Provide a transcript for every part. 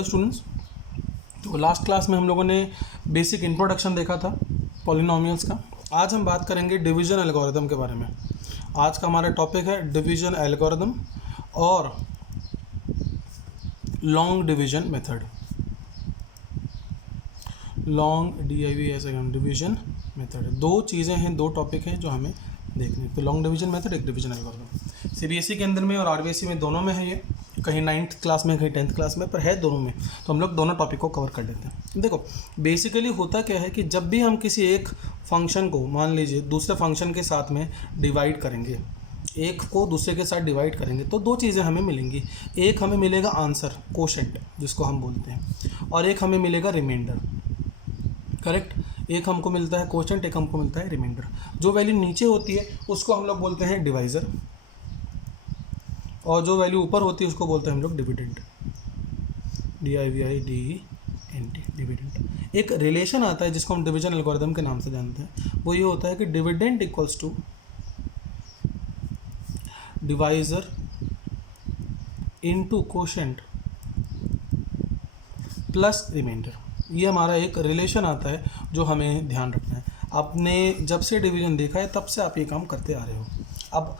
Hello students, तो last class में हम लोगों ने बेसिक इंट्रोडक्शन देखा था पॉलिनोमियल्स का। आज हम बात करेंगे डिवीजन एल्गोरिदम के बारे में। आज का हमारा टॉपिक है डिवीजन एल्गोरिदम और long division method. Long division method दो चीज़ें हैं, दो टॉपिक हैं जो हमें देखने। तो लॉन्ग डिवीजन मेथड, एक डिवीजन एल्गोरिदम। सीबीएसई के अंदर में और आरबीएसई में दोनों में है ये, कहीं 9th क्लास में कहीं 10th क्लास में, पर है दोनों में। तो हम लोग दोनों टॉपिक को कवर कर लेते हैं। देखो बेसिकली होता क्या है कि जब भी हम किसी एक फंक्शन को मान लीजिए दूसरे फंक्शन के साथ में डिवाइड करेंगे, एक को दूसरे के साथ डिवाइड करेंगे, तो दो चीज़ें हमें मिलेंगी। एक हमें मिलेगा आंसर, कोशेंट जिसको हम बोलते हैं, और एक हमें मिलेगा रिमाइंडर। करेक्ट, एक हमको मिलता है कोशेंट, एक हमको मिलता है रिमाइंडर। जो वैल्यू नीचे होती है उसको हम लोग बोलते हैं डिवाइज़र, और जो वैल्यू ऊपर होती है उसको बोलते हैं हम लोग डिविडेंड। DIVIDENT, dividend. एक रिलेशन आता है जिसको हम डिवीजन एल्गोरिदम के नाम से जानते हैं, वो ये होता है कि dividend equals to divisor into quotient plus remainder. ये हमारा एक रिलेशन आता है जो हमें ध्यान रखना है। आपने जब से डिवीजन देखा है तब से आप ये काम करते आ रहे हो। अब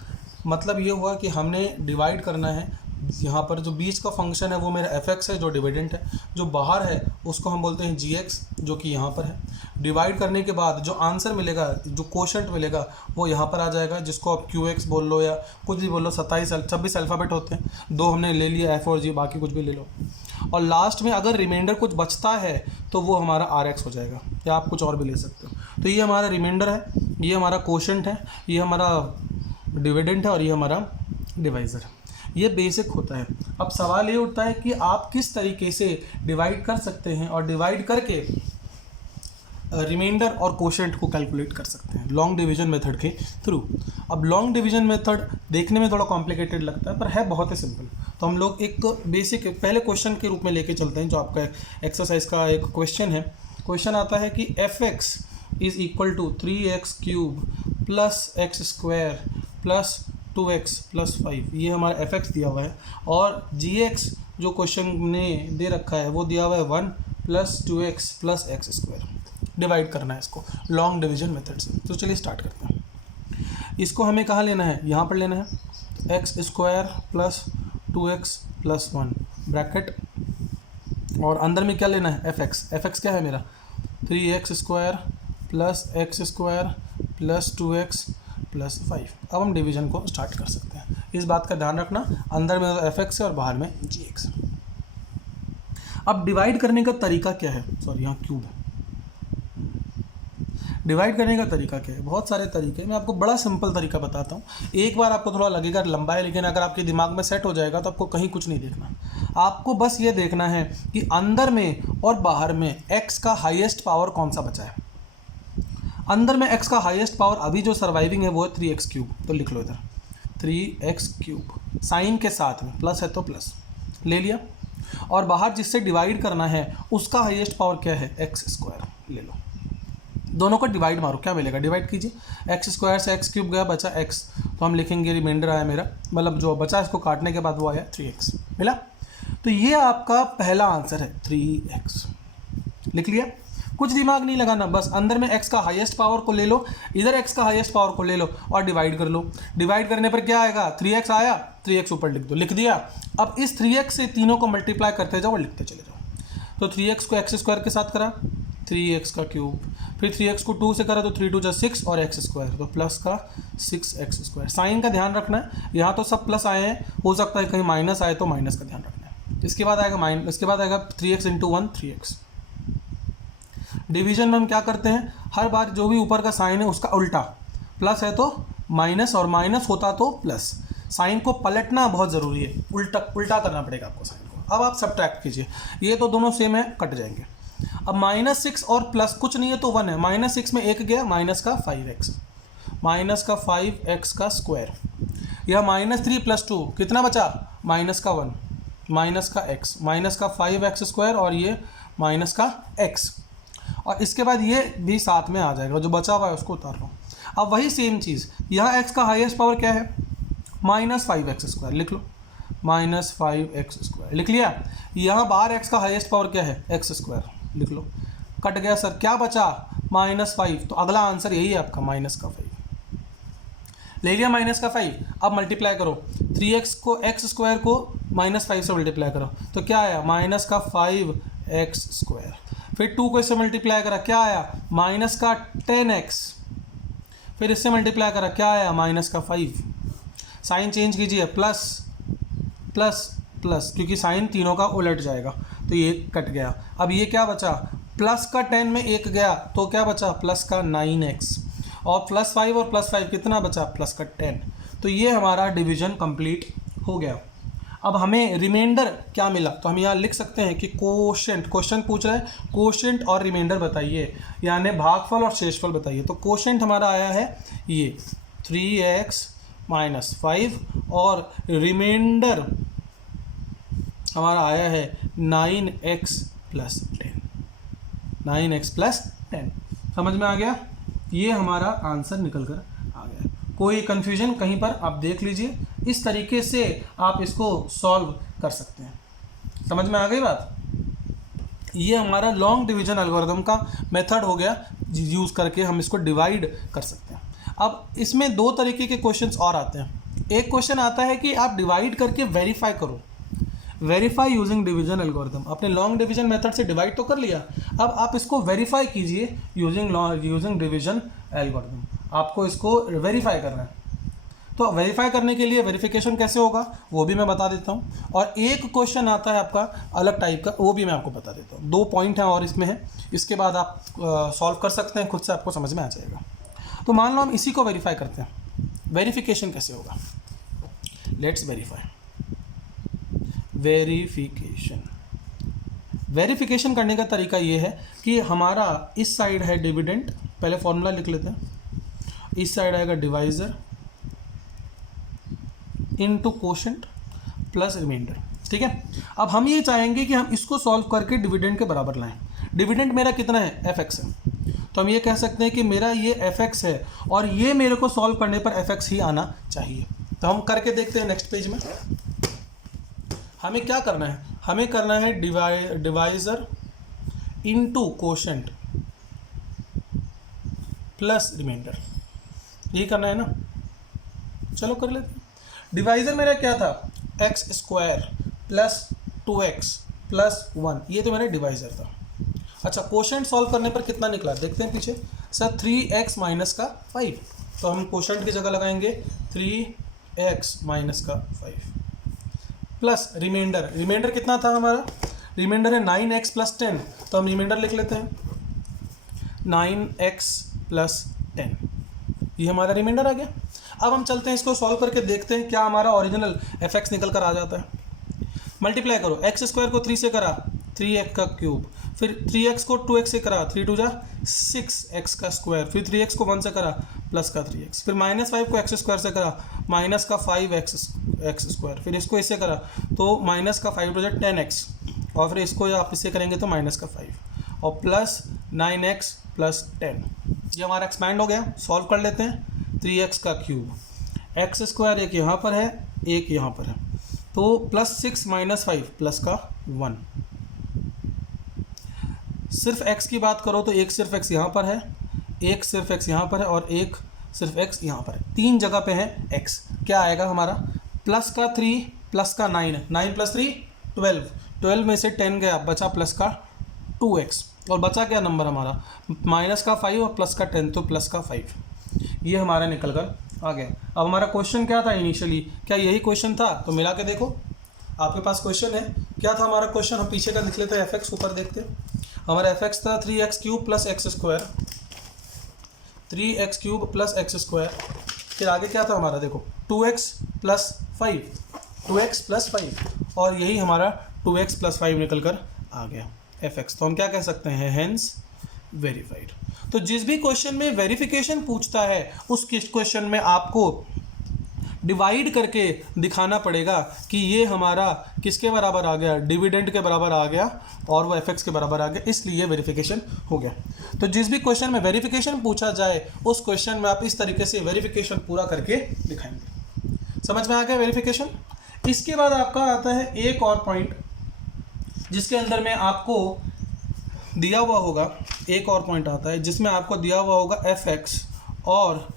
मतलब ये हुआ कि हमने डिवाइड करना है। यहाँ पर जो बीच का फंक्शन है वो मेरा fx है जो डिविडेंट है, जो बाहर है उसको हम बोलते हैं gx जो कि यहाँ पर है। डिवाइड करने के बाद जो आंसर मिलेगा, जो कोशेंट मिलेगा, वो यहाँ पर आ जाएगा, जिसको आप qx बोल लो या कुछ भी बोल लो। 26 अल्फ़ाबेट होते हैं, दो हमने ले लिया f और g, बाकी कुछ भी ले लो। और लास्ट में अगर रिमाइंडर कुछ बचता है तो वो हमारा rx हो जाएगा, या आप कुछ और भी ले सकते हो। तो ये हमारा रिमाइंडर है, ये हमारा कोशेंट है, ये हमारा डिविडेंट है, और ये हमारा डिवाइज़र। ये बेसिक होता है। अब सवाल ये उठता है कि आप किस तरीके से डिवाइड कर सकते हैं और डिवाइड करके रिमाइंडर और कोशेंट को कैलकुलेट कर सकते हैं लॉन्ग डिवीजन मेथड के थ्रू। अब लॉन्ग डिवीजन मेथड देखने में थोड़ा कॉम्प्लिकेटेड लगता है, पर है बहुत ही सिंपल। तो हम लोग एक बेसिक पहले क्वेश्चन के रूप में लेके चलते हैं, जो आपका एक्सरसाइज का एक क्वेश्चन है। क्वेश्चन आता है कि fx is equal to 3x³ plus x² plus 2x plus 5। ये हमारा fx दिया हुआ है, और gx जो क्वेश्चन ने दे रखा है वो दिया हुआ है 1 plus 2x plus x²। Divide करना है इसको लॉन्ग डिवीजन मेथड से। तो चलिए स्टार्ट करते हैं। इसको हमें कहाँ लेना है, यहाँ पर लेना है x² plus 2x plus 1 bracket, और अंदर में क्या लेना है fx क्या है मेरा 3x² plus x² plus 2x plus 5। अब हम डिवीजन को स्टार्ट कर सकते हैं। इस बात का ध्यान रखना, अंदर में तो fx है और बाहर में gx। अब डिवाइड करने का तरीका क्या है, सॉरी यहाँ क्यूब है। डिवाइड करने का तरीका क्या है, बहुत सारे तरीके। मैं आपको बड़ा सिंपल तरीका बताता हूँ। एक बार आपको थोड़ा लगेगा लंबा है, लेकिन अगर आपके दिमाग में सेट हो जाएगा तो आपको कहीं कुछ नहीं देखना। आपको बस ये देखना है कि अंदर में और बाहर में x का हाईएस्ट पावर कौन सा बचा है। अंदर में x का हाईएस्ट पावर अभी जो सर्वाइविंग है वो है 3x³। तो लिख लो इधर 3x³, साइन के साथ में प्लस है तो प्लस ले लिया। और बाहर जिससे डिवाइड करना है उसका हाईएस्ट पावर क्या है x² ले लो। दोनों को डिवाइड मारो, क्या मिलेगा, डिवाइड कीजिए। x² से x³ गया, बचा x, तो हम लिखेंगे रिमाइंडर आया मेरा, मतलब जो बचा इसको काटने के बाद वो आया 3x मिला। तो ये आपका पहला आंसर है 3x। लिख लिया, कुछ दिमाग नहीं लगाना, बस अंदर में x का हाईएस्ट पावर को ले लो, इधर x का हाईएस्ट पावर को ले लो और डिवाइड कर लो। डिवाइड करने पर क्या आएगा, 3x आया, 3x ऊपर लिख दो, लिख दिया। अब इस 3x से तीनों को मल्टीप्लाई करते जाओ और लिखते चले जाओ। तो 3x को x² के साथ करा 3x³, फिर 3x को 2 से करा तो 3 2 जा 6 और x², तो प्लस का 6x²। साइन का ध्यान रखना है, यहाँ तो सब प्लस आए हैं, हो सकता है कहीं माइनस आए तो माइनस का ध्यान रखना है। इसके बाद आएगा 3x इंटू 1 3x। डिवीजन में हम क्या करते हैं, हर बार जो भी ऊपर का साइन है उसका उल्टा, प्लस है तो माइनस और माइनस होता तो प्लस। साइन को पलटना बहुत ज़रूरी है, उल्टा करना पड़ेगा आपको साइन को। अब आप सब्ट्रैक्ट कीजिए, ये तो दोनों सेम है, कट जाएंगे। अब -6 और प्लस कुछ नहीं है तो 1 है, -6 में 1 गया, माइनस का 5x, माइनस का 5x का स्क्वायर। यह -3 प्लस 2 कितना बचा, माइनस का 1, माइनस का x, माइनस का 5x² और ये माइनस का x। और इसके बाद ये भी साथ में आ जाएगा, जो बचा हुआ है उसको उतार लो। अब वही सेम चीज़, यह x का हाईएस्ट पावर क्या है, -5x² लिख लो, माइनस 5x²। लिख लिया। यहाँ बाहर x का हाईएस्ट पावर क्या है, x², लिख लो। कट गया सर, क्या बचा, -5। तो अगला आंसर यही है आपका, -5 ले लिया, -5। अब मल्टीप्लाई करो 3x को, x² को -5 से मल्टीप्लाई करो तो क्या आया, -5x²। फिर 2 को इससे मल्टीप्लाई करा, क्या आया, -10x। फिर इससे मल्टीप्लाई करा, क्या आया, -5। साइन चेंज कीजिए, प्लस प्लस प्लस, क्योंकि साइन तीनों का उलट जाएगा तो ये कट गया। अब ये क्या बचा, प्लस का 10 में 1 गया तो क्या बचा, प्लस का 9x, और +5 और +5 कितना बचा, प्लस का 10। तो ये हमारा डिवीजन कंप्लीट हो गया। अब हमें रिमाइंडर क्या मिला, तो हम यहाँ लिख सकते हैं कि कोशेंट, क्वेश्चन पूछ रहा है कोशेंट और रिमाइंडर बताइए, यानी भागफल और शेषफल बताइए। तो कोशेंट हमारा आया है ये 3x - 5 और रिमाइंडर हमारा आया है 9x + 10। 9x + 10 समझ में आ गया। ये हमारा आंसर निकल कर आ गया। कोई कन्फ्यूजन कहीं पर आप देख लीजिए, इस तरीके से आप इसको सॉल्व कर सकते हैं। समझ में आ गई बात। ये हमारा लॉन्ग डिवीजन एल्गोरिथम का मेथड हो गया, यूज़ करके हम इसको डिवाइड कर सकते हैं। अब इसमें 2 तरीके के क्वेश्चंस और आते हैं। एक क्वेश्चन आता है कि आप डिवाइड करके वेरीफाई करो, वेरीफाई यूजिंग डिवीजन एल्गोरिथम। आपने लॉन्ग डिवीजन मेथड से डिवाइड तो कर लिया, अब आप इसको वेरीफाई कीजिए यूजिंग डिवीजन एल्गोरिथम। आपको इसको वेरीफाई करना है। तो वेरीफाई करने के लिए वेरिफिकेशन कैसे होगा वो भी मैं बता देता हूँ, और एक क्वेश्चन आता है आपका अलग टाइप का, वो भी मैं आपको बता देता हूँ। 2 पॉइंट हैं और इसमें है, इसके बाद आप सॉल्व कर सकते हैं, खुद से आपको समझ में आ जाएगा। तो मान लो हम इसी को वेरीफाई करते हैं। वेरिफिकेशन कैसे होगा, लेट्स वेरीफाई। वेरिफिकेशन करने का तरीका ये है कि हमारा इस साइड है डिविडेंड, पहले फॉर्मूला लिख लेते हैं। इस साइड आएगा divisor into quotient plus remainder, ठीक है। अब हम ये चाहेंगे कि हम इसको सॉल्व करके डिविडेंड के बराबर लाएं। डिविडेंड मेरा कितना है, fx है, तो हम ये कह सकते हैं कि मेरा ये fx है और ये मेरे को सॉल्व करने पर fx ही आना चाहिए। तो हम करके देखते हैं नेक्स्ट पेज में। हमें क्या करना है, हमें करना है divisor into quotient plus remainder, यही करना है ना। चलो कर लेते हैं। डिवाइजर मेरा क्या था, x² + 2x + 1, ये तो मेरा डिवाइजर था। अच्छा, कोशेंट सॉल्व करने पर कितना निकला देखते हैं पीछे। सर 3x - 5, तो हम कोशेंट की जगह लगाएंगे 3x - 5 प्लस रिमाइंडर। रिमाइंडर कितना था हमारा, रिमाइंडर है 9x + 10, तो हम रिमाइंडर लिख लेते हैं 9x + 10, ये हमारा रिमाइंडर आ गया। अब हम चलते हैं इसको सॉल्व करके देखते हैं क्या हमारा ओरिजिनल fx निकल कर आ जाता है। मल्टीप्लाई करो, x² को 3 से करा 3x³, फिर 3x को 2x से करा 3 × 2 = 6x², फिर 3x को 1 से करा प्लस का 3x, फिर -5 को x² से करा -5x², फिर इसको इससे करा तो -5 × 10x, और फिर इसको आप इससे करेंगे तो -5 और प्लस 9x + 10। ये हमारा एक्सपैंड हो गया। सॉल्व कर लेते हैं। 3x³ x² एक यहाँ पर है, एक यहाँ पर है, तो +6 - 5 प्लस का 1। सिर्फ x की बात करो तो एक सिर्फ x यहाँ पर है, एक सिर्फ x यहाँ पर है और एक सिर्फ x यहाँ पर है। 3 जगह पे है x। क्या आएगा हमारा, प्लस का 3 प्लस का 9 है, 9 + 3 12, 12 में से 10 गया, बचा प्लस का 2x, और बचा क्या नंबर हमारा, -5 और प्लस का 10, तो प्लस का 5। ये हमारा निकल कर आ गया। अब हमारा क्वेश्चन क्या था इनिशियली, क्या यही क्वेश्चन था, तो मिला के देखो आपके पास क्वेश्चन है। क्या था हमारा क्वेश्चन, हम पीछे का लिख लेते हैं, fx ऊपर देखते हैं। हमारा fx था 3x³ + x², 3x³ + x², फिर आगे क्या था हमारा, देखो 2x + 5, 2x + 5, और यही हमारा 2x + 5 निकल कर आ गया fx। तो हम क्या कह सकते हैं, हेंस वेरीफाइड। तो जिस भी क्वेश्चन में वेरिफिकेशन पूछता है उस क्वेश्चन में आपको डिवाइड करके दिखाना पड़ेगा कि ये हमारा किसके बराबर आ गया, डिविडेंड के बराबर आ गया और वो fx के बराबर आ गया, इसलिए वेरिफिकेशन हो गया। तो जिस भी क्वेश्चन में वेरिफिकेशन पूछा जाए उस क्वेश्चन में आप इस तरीके से वेरिफिकेशन पूरा करके दिखाएंगे। समझ में आ गया वेरिफिकेशन। इसके बाद आपका आता है एक और पॉइंट जिसके अंदर में आपको दिया हुआ होगा, एक और पॉइंट आता है जिसमें आपको दिया हुआ होगा एफ एक्स और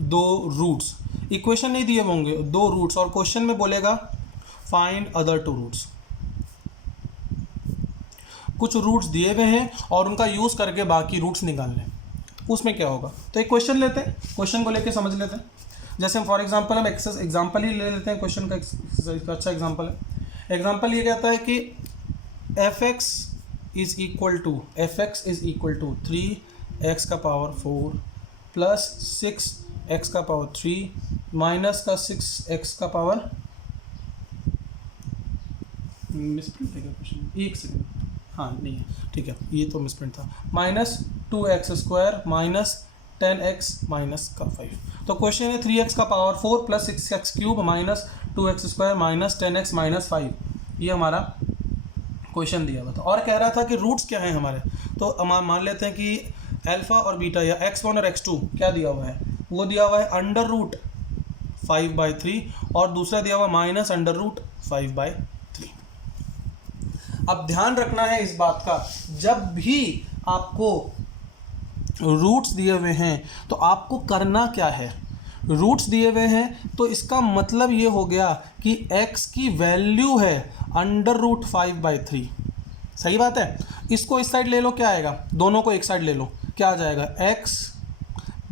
दो रूट्स, इक्वेशन नहीं दिए होंगे, दो रूट्स, और क्वेश्चन में बोलेगा फाइंड अदर टू रूट्स। कुछ रूट्स दिए हुए हैं और उनका यूज़ करके बाकी रूट्स निकाल लें। उसमें क्या होगा, तो एक क्वेश्चन लेते हैं, क्वेश्चन को लेके समझ लेते हैं। जैसे हम फॉर एग्जांपल हम एग्जांपल ही ले लेते हैं, क्वेश्चन का अच्छा एग्जांपल है। एग्जांपल ये कहता है कि f x is equal to 3x का पावर 4 प्लस 6x का पावर 3 माइनस का 6x का पावर, मिसप्रिंट है क्या क्वेश्चन, एक सेकेंड, हाँ नहीं है, ठीक है ये तो मिसप्रिंट था, minus 2x² minus 10x minus का 5। तो क्वेश्चन है 3x का power 4 plus 6x³ minus 2x² minus 10x minus 5, ये हमारा क्वेश्चन दिया हुआ था। और कह रहा था कि रूट्स क्या हैं हमारे, तो हम मान लेते हैं कि अल्फ़ा और बीटा या x1 और x2 क्या दिया हुआ है, वो दिया हुआ है अंडर रूट 5/3 और दूसरा दिया हुआ माइनस अंडर रूट 5/3। अब ध्यान रखना है इस बात का, जब भी आपको रूट्स दिए हुए हैं तो आपको करना क्या है, रूट्स दिए हुए हैं तो इसका मतलब ये हो गया कि x की वैल्यू है अंडर रूट 5/3, सही बात है। इसको इस साइड ले लो, क्या आएगा, दोनों को एक साइड ले लो, क्या आ जाएगा, x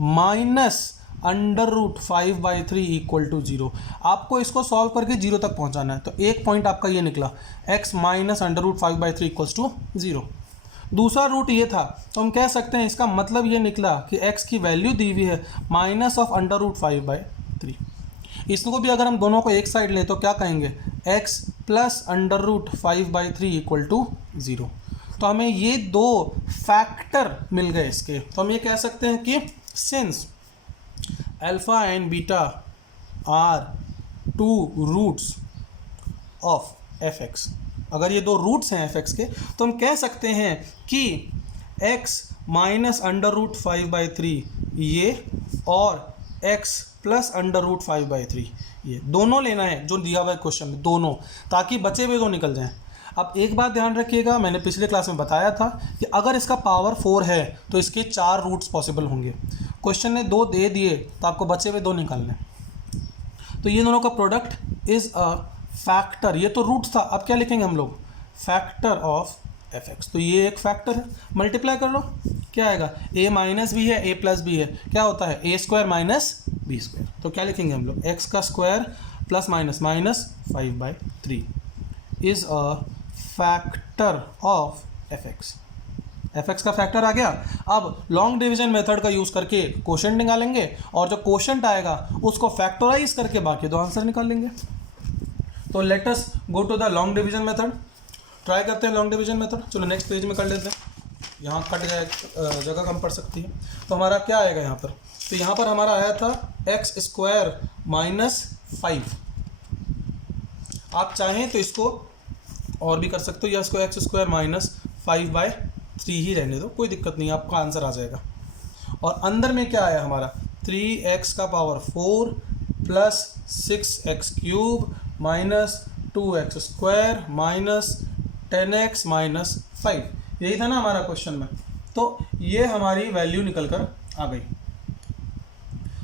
minus under root 5/3 equal to 0। आपको इसको सॉल्व करके 0 तक पहुंचाना है, तो एक पॉइंट आपका ये निकला, x minus under root 5/3 equals to 0। दूसरा रूट ये था, तो हम कह सकते हैं इसका मतलब ये निकला कि x की वैल्यू दी हुई है माइनस ऑफ अंडर रूट 5/3। इसको भी अगर हम दोनों को एक साइड लें तो क्या कहेंगे, x plus under root 5/3 equal to 0। तो हमें ये दो फैक्टर मिल गए इसके, तो हम ये कह सकते हैं कि since alpha and beta are two roots of f x, अगर ये दो रूट्स हैं एफ एक्स के, तो हम कह सकते हैं कि x माइनस अंडर रूट 5/3 ये और x प्लस अंडर रूट 5/3 ये दोनों लेना है जो दिया हुआ है क्वेश्चन में, दोनों, ताकि बचे हुए दो निकल जाएं। अब एक बात ध्यान रखिएगा, मैंने पिछले क्लास में बताया था कि अगर इसका पावर 4 है तो इसके 4 रूट्स पॉसिबल होंगे। क्वेश्चन ने 2 दे दिए तो आपको बचे हुए 2 निकालने, तो ये दोनों का प्रोडक्ट इज़ अ फैक्टर, ये तो रूट था, अब क्या लिखेंगे हम लोग, फैक्टर ऑफ एफ एक्स। तो ये एक फैक्टर है, मल्टीप्लाई कर लो, क्या आएगा, a माइनस भी है a प्लस भी है, क्या होता है a² माइनस b²। तो क्या लिखेंगे हम लोग, x का square plus minus minus 5/3 is a factor of f x. F x का फैक्टर आ गया। अब लॉन्ग डिवीजन मेथड का यूज़ करके क्वोशंट निकालेंगे और जो क्वोशंट आएगा उसको फैक्टराइज करके बाकी दो आंसर निकाल लेंगे। तो let us go to the long division method, try करते हैं लॉन्ग डिवीजन मेथड। चलो नेक्स्ट पेज में कर लेते हैं, यहाँ कट जाए, जगह कम पड़ सकती है। तो हमारा क्या आएगा यहाँ पर, तो यहाँ पर हमारा आया था x² माइनस 5। आप चाहें तो इसको और भी कर सकते हो, या इसको x² माइनस 5/3 ही रहने दो, कोई दिक्कत नहीं, आपका आंसर आ जाएगा। और अंदर में क्या आया हमारा, 3x का power 4 plus 6x³ minus 2x² minus 10x minus 5, यही था ना हमारा क्वेश्चन में। तो ये हमारी वैल्यू निकल कर आ गई।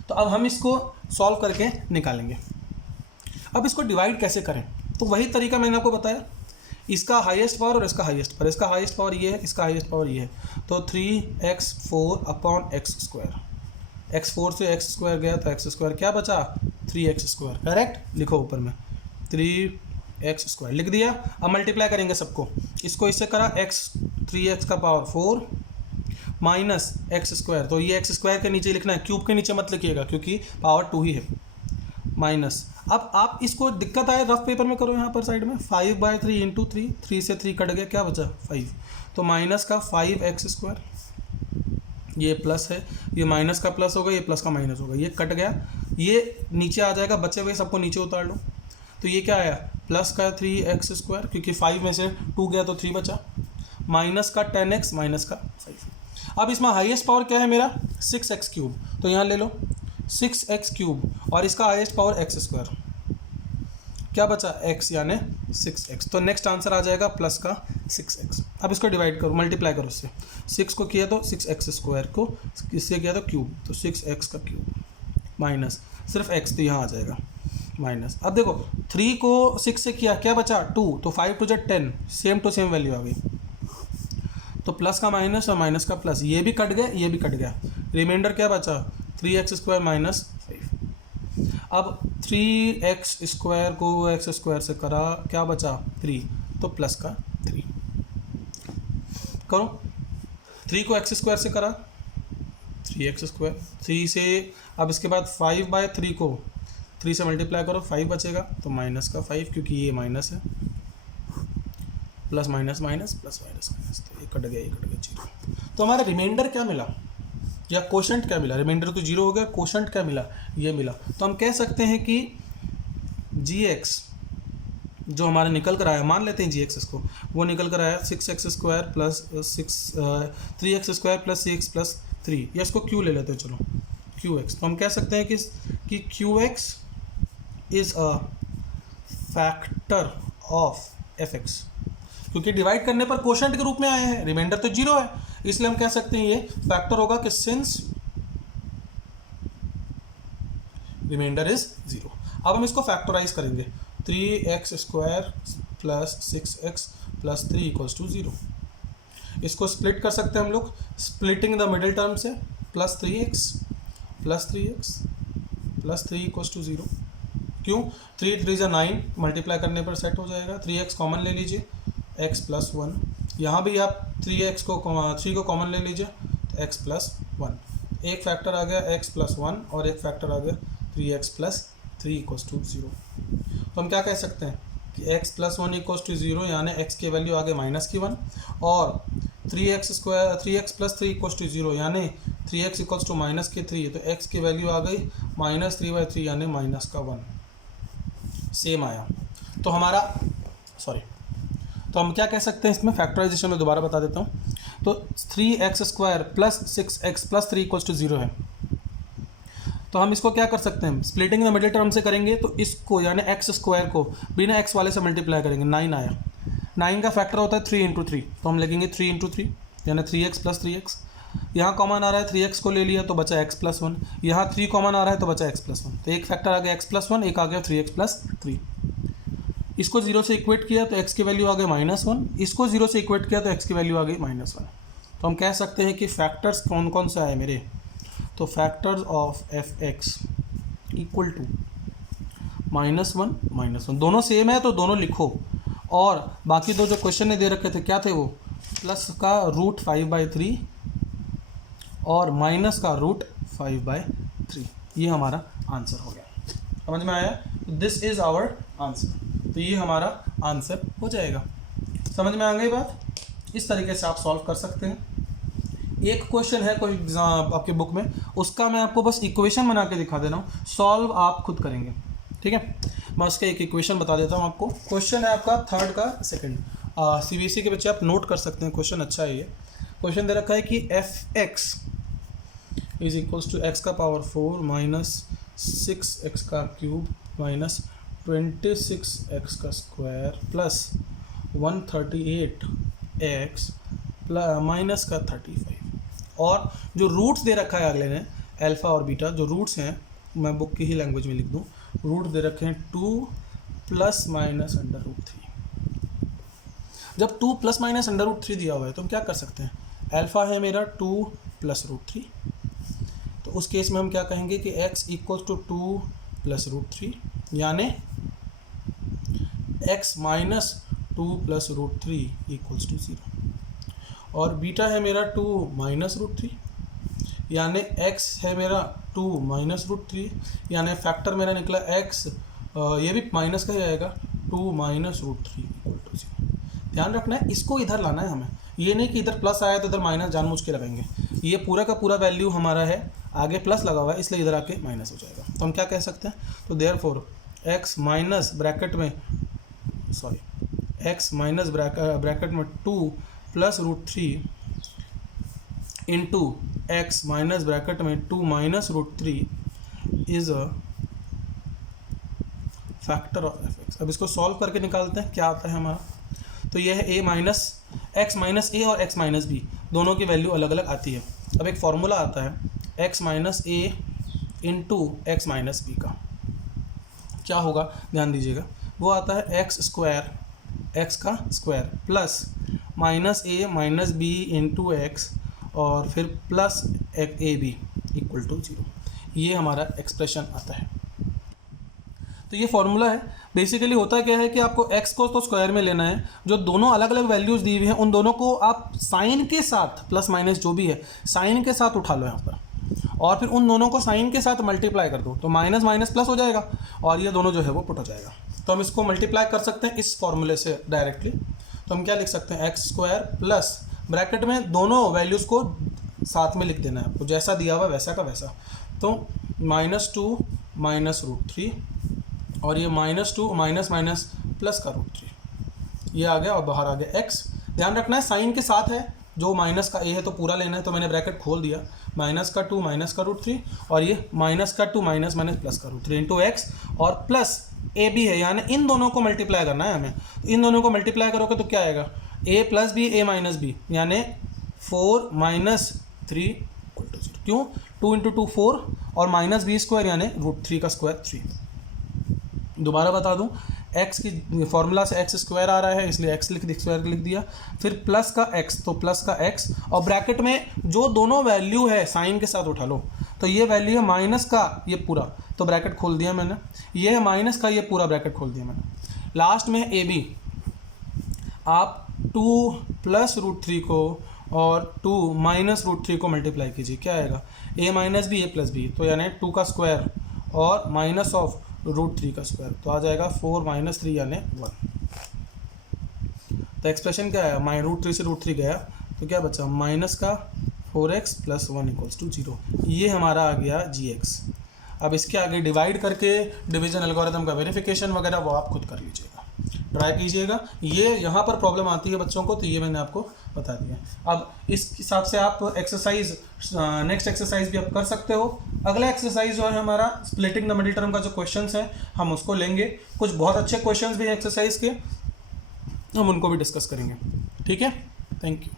तो अब हम इसको सॉल्व करके निकालेंगे। अब इसको डिवाइड कैसे करें, तो वही तरीका मैंने आपको बताया, इसका हाईएस्ट पावर और इसका हाईएस्ट पावर, इसका हाईएस्ट पावर ये है, इसका हाईएस्ट पावर ये है। तो 3x4 अपॉन x², x4 से x² गया तो x² क्या बचा, 3x², करेक्ट, लिखो ऊपर में 3x² लिख दिया। अब मल्टीप्लाई करेंगे सबको, इसको इससे करा 3x का पावर 4 माइनस x², तो ये x² के नीचे लिखना है, क्यूब के नीचे मत लिखिएगा क्योंकि पावर 2 ही है, माइनस। अब आप इसको दिक्कत आए रफ पेपर में करो, यहाँ पर साइड में 5/3 इंटू 3 से 3 कट गया, क्या बचा 5, तो माइनस का 5x², ये प्लस है, ये माइनस का प्लस होगा, ये प्लस का माइनस होगा, ये कट गया, ये नीचे आ जाएगा, बचे हुए सबको नीचे उतार लो। तो ये क्या आया, प्लस का 3x², क्योंकि 5 में से 2 गया तो 3 बचा, माइनस का 10x माइनस का 5। अब इसमें हाईएस्ट पावर क्या है मेरा, 6x³, तो यहाँ ले लो 6x³ और इसका हाईएस्ट पावर x², क्या बचा x यानी 6x। तो नेक्स्ट आंसर आ जाएगा प्लस का 6x। अब इसको डिवाइड करो, मल्टीप्लाई करो इससे, 6 को किया तो 6x² को किससे किया तो क्यूब, तो 6x का क्यूब माइनस सिर्फ x तो यहाँ आ जाएगा माइनस। अब देखो 3 को 6 से किया, क्या बचा 2, तो 5 to 10, same to same value आ गई। तो प्लस का माइनस और माइनस का प्लस, ये भी कट गया ये भी कट गया, रिमाइंडर क्या बचा 3x² माइनस 5। अब 3x² को x² से करा, क्या बचा 3, तो प्लस का 3 करो। 3 को x² से करा 3x², 3 से अब इसके बाद 5/3 को 3 से मल्टीप्लाई करो, 5 बचेगा तो माइनस का 5, क्योंकि ये माइनस है, plus minus minus plus minus minus, तो ये कट गया 0। तो हमारा रिमाइंडर क्या मिला या कोशेंट क्या मिला, रिमाइंडर तो 0 हो गया, कोशेंट क्या मिला ये मिला। तो हम कह सकते हैं कि gx जो हमारा निकल कर आया, मान लेते हैं gx इसको, वो निकल कर आया 6x² plus 3x² plus 6 plus 3, या इसको q ले लेते हैं चलो qx। तो हम कह सकते हैं कि qx is a factor of fx, क्योंकि डिवाइड करने पर कोशेंट के रूप में आए हैं, रिमाइंडर तो 0 है, इसलिए हम कह सकते हैं ये फैक्टर होगा कि सिंस रिमाइंडर इज 0। अब हम इसको फैक्टराइज करेंगे, 3x² plus 6x plus 3 equals to 0। इसको स्प्लिट कर सकते हैं हम लोग, स्प्लिटिंग द मिडिल टर्म से, plus 3x plus 3 equals to 0। क्यों, 3 3 9, मल्टीप्लाई करने पर सेट हो जाएगा। 3x कॉमन ले लीजिए, x प्लस 1, यहाँ भी आप 3 को कॉमन ले लीजिए तो x प्लस 1, एक फैक्टर आ गया x प्लस 1 और एक फैक्टर आ गया 3x प्लस 3 इक्वल्स टू 0। तो हम क्या कह सकते हैं कि x प्लस 1 इक्वल्स टू 0, यानी x की वैल्यू आ गई माइनस की 1, और 3x प्लस 3 इक्वल्स टू 0 यानी 3x इक्वल्स टू माइनस की 3, तो x की वैल्यू आ गई माइनस 3/3 यानी माइनस का 1, सेम आया। तो हमारा तो हम क्या कह सकते हैं इसमें, फैक्टराइजेशन में दोबारा बता देता हूँ। तो 3x² plus 6x plus 3 equals to 0 है, तो हम इसको क्या कर सकते हैं, स्प्लिटिंग द मिडिल टर्म से करेंगे, तो इसको यानी x² को बिना x वाले से मल्टीप्लाई करेंगे, 9 आया। 9 का फैक्टर होता है 3 × 3, तो हम लिखेंगे 3 × 3 यानी 3x प्लस 3x। यहाँ कॉमन आ रहा है 3x को ले लिया तो बचा x प्लस 1, यहाँ 3 कॉमन आ रहा है तो बचा x प्लस 1, तो एक फैक्टर आ गया x प्लस 1, एक आ गया 3x प्लस 3। इसको 0 से इक्वेट किया तो x की वैल्यू आ गई -1, इसको 0 से इक्वेट किया तो x की वैल्यू आ गई -1। तो हम कह सकते हैं कि फैक्टर्स कौन कौन से आए मेरे, तो factors of fx equal to -1 दोनों सेम है तो दोनों लिखो, और बाकी दो जो क्वेश्चन ने दे रखे थे क्या थे वो, प्लस का √5/3 और माइनस का √5/3, ये हमारा आंसर हो गया। समझ में आया, दिस इज़ आवर आंसर, तो ये हमारा आंसर हो जाएगा। समझ में आ गई बात, इस तरीके से आप सॉल्व कर सकते हैं। एक क्वेश्चन है कोई आपके बुक में, उसका मैं आपको बस इक्वेशन बना के दिखा दे रहा हूँ, सॉल्व आप खुद करेंगे, ठीक है। मैं उसका एक इक्वेशन बता देता हूँ आपको। क्वेश्चन है आपका 3rd का 2nd, CBSE के बच्चे आप नोट कर सकते हैं, क्वेश्चन अच्छा है ये। क्वेश्चन दे रखा है कि fx is equals to x का पावर 4 माइनस 6x का क्यूब माइनस 26x का स्क्वायर प्लस 138x माइनस का 35, और जो रूट्स दे रखा है अगले ने अल्फ़ा और बीटा, जो रूट्स हैं मैं बुक की ही लैंग्वेज में लिख दूँ, रूट दे रखे हैं 2 + -√3। जब 2 + -√3 दिया हुआ है तो हम क्या कर सकते हैं, अल्फ़ा है मेरा 2 + √3, तो उस केस में हम क्या कहेंगे कि x इक्वल्स टू 2 + √3 यानी x माइनस 2 + √3 इक्वल्स टू 0, और बीटा है मेरा 2 - √3 यानी x है मेरा 2 - √3 यानी फैक्टर मेरा निकला x, ये भी माइनस का ही आएगा 2 - √3 इक्वल टू 0। ध्यान रखना है, इसको इधर लाना है हमें, ये नहीं कि इधर प्लस आया तो इधर माइनस जानबूझ के लगाएंगे। ये पूरा का पूरा वैल्यू हमारा है, आगे प्लस लगा हुआ है इसलिए इधर आके माइनस हो जाएगा। तो हम क्या कह सकते हैं, तो देयरफॉर x माइनस ब्रैकेट में ब्रैकेट में 2 + √3 इंटू x माइनस ब्रैकेट में 2 - √3 is factor of f x. अब इसको सॉल्व करके निकालते हैं क्या आता है हमारा। तो ये है ए माइनस एक्स माइनस ए और एक्स माइनस बी, दोनों की वैल्यू अलग अलग आती है। अब एक फॉर्मूला आता है x minus a into x minus b का, क्या होगा ध्यान दीजिएगा, वो आता है एक्स स्क्वायर, एक्स का square plus minus a minus b into x और फिर plus a b equal to 0। ये हमारा एक्सप्रेशन आता है। तो ये फॉर्मूला है। बेसिकली होता क्या है कि आपको x को तो स्क्वायर में लेना है, जो दोनों अलग अलग वैल्यूज़ दी हुई हैं उन दोनों को आप साइन के साथ, प्लस माइनस जो भी है साइन के साथ उठा लो यहाँ पर, और फिर उन दोनों को साइन के साथ मल्टीप्लाई कर दो, तो माइनस माइनस प्लस हो जाएगा और ये दोनों जो है वो पुट हो जाएगा। तो हम इसको मल्टीप्लाई कर सकते हैं इस फॉर्मूले से डायरेक्टली। तो हम क्या लिख सकते हैं, एक्स स्क्वायर प्लस ब्रैकेट में दोनों वैल्यूज़ को साथ में लिख देना है आपको, जैसा दिया हुआ वैसा का वैसा। तो -2 माइनस √3 और ये -2 माइनस माइनस प्लस का √3, ये आ गया और बाहर आ गया x। ध्यान रखना है साइन के साथ है, जो माइनस का a है तो पूरा लेना है, तो मैंने ब्रैकेट खोल दिया, -2 माइनस का √3 और ये -2 माइनस माइनस प्लस का √3 इंटू एक्स और प्लस ए बी है, यानी इन दोनों को मल्टीप्लाई करना है हमें। तो इन दोनों को मल्टीप्लाई करोगे तो क्या आएगा, a plus b a minus b, यानी 4 माइनस 3 इक्वल टू 0। क्यों, 2 इंटू 2 4 और माइनस बी स्क्वायर यानी √3 का स्क्वायर 3। दोबारा बता दूं, x की फॉर्मूला से x स्क्वायर आ रहा है इसलिए x स्क्वायर लिख दिया, फिर प्लस का x तो प्लस का x और ब्रैकेट में जो दोनों वैल्यू है साइन के साथ उठा लो। तो ये वैल्यू है माइनस का ये पूरा, तो ब्रैकेट खोल दिया मैंने, ये है माइनस का ये पूरा ब्रैकेट खोल दिया मैंने। लास्ट में ए बी, आप 2 प्लस √3 को और 2 माइनस √3 को मल्टीप्लाई कीजिए, क्या आएगा, a minus b a plus b, तो यानी 2 का स्क्वायर और माइनस ऑफ √3 का स्क्वायर, तो आ जाएगा 4 माइनस 3 यानी 1। तो एक्सप्रेशन क्या है, √3 से √3 गया तो क्या बचा, माइनस का 4x प्लस 1 इक्वल्स टू 0। ये हमारा आ गया gx। अब इसके आगे डिवाइड करके डिवीजन एल्गोरिथम का वेरिफिकेशन वगैरह वो आप खुद कर लीजिएगा, ट्राई कीजिएगा। ये यहाँ पर प्रॉब्लम आती है बच्चों को, तो ये मैंने आपको बता दिया। अब इस हिसाब से आप एक्सरसाइज, नेक्स्ट एक्सरसाइज भी आप कर सकते हो। अगला एक्सरसाइज जो है हमारा स्प्लिटिंग द मिडिल टर्म का जो क्वेश्चंस है हम उसको लेंगे। कुछ बहुत अच्छे क्वेश्चंस भी हैं एक्सरसाइज के, हम उनको भी डिस्कस करेंगे। ठीक है, थैंक यू।